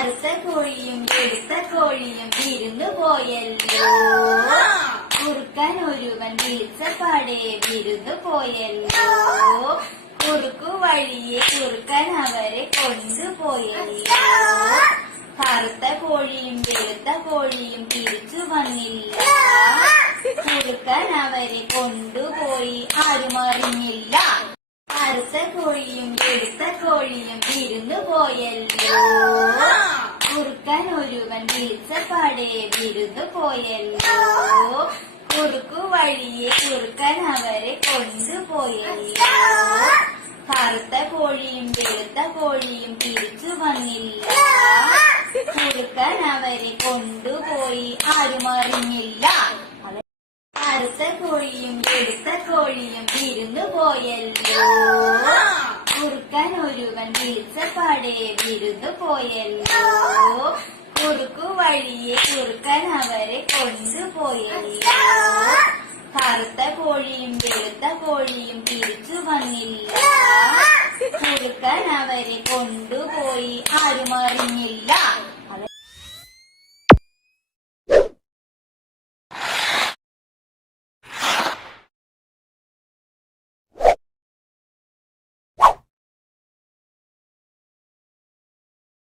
കറുത്ത കോഴിയും എടുത്ത കോഴിയും വിരുന്നു പോയല്ലോ. കുറുക്കൻ ഒരുവൻ വിളിച്ചപാടെ വിരുന്നു പോയല്ലോ. കുറുക്കു വഴിയെ കുറുക്കൻ അവരെ കൊണ്ടുപോയല്ലോ. കറുത്ത കോഴിയും വെളുത്ത കോഴിയും തിരിച്ചു വന്നില്ല. കുറുക്കൻ അവരെ കൊണ്ടുപോയി ആരുമറിഞ്ഞില്ല കറുത്ത കോഴിയും വെളുത്ത കോഴിയും വിരുന്നു പോയല്ലോ. കുറുക്കൻ വിളിച്ച വിളിച്ചപാടെ വിരുന്നു പോയല്ലോ കുറുക്കു വഴിയെ കുറുക്കൻ അവരെ കൊണ്ടുപോയല്ലോ കറുത്ത കോഴിയും വെളുത്ത കോഴിയും തിരിച്ചു വന്നില്ല. കുറുക്കൻ അവരെ കൊണ്ടുപോയി ആരും അറിഞ്ഞില്ല. കറുത്ത കോഴിയും വെളുത്ത കോഴിയും വിരുന്നു പോയല്ലോ കുറുക്കൻ ഒരുവൻ വിളിച്ച വിളിച്ചപാടെ വിരുന്നു പോയല്ലോ കുറുക്കു വഴിയെ കുറുക്കൻ അവരെ കൊണ്ടുപോയല്ലോ കറുത്ത കോഴിയും വെളുത്ത കോഴിയും തിരിച്ചു വന്നില്ല. കുറുക്കൻ അവരെ അറിഞ്ഞില്ല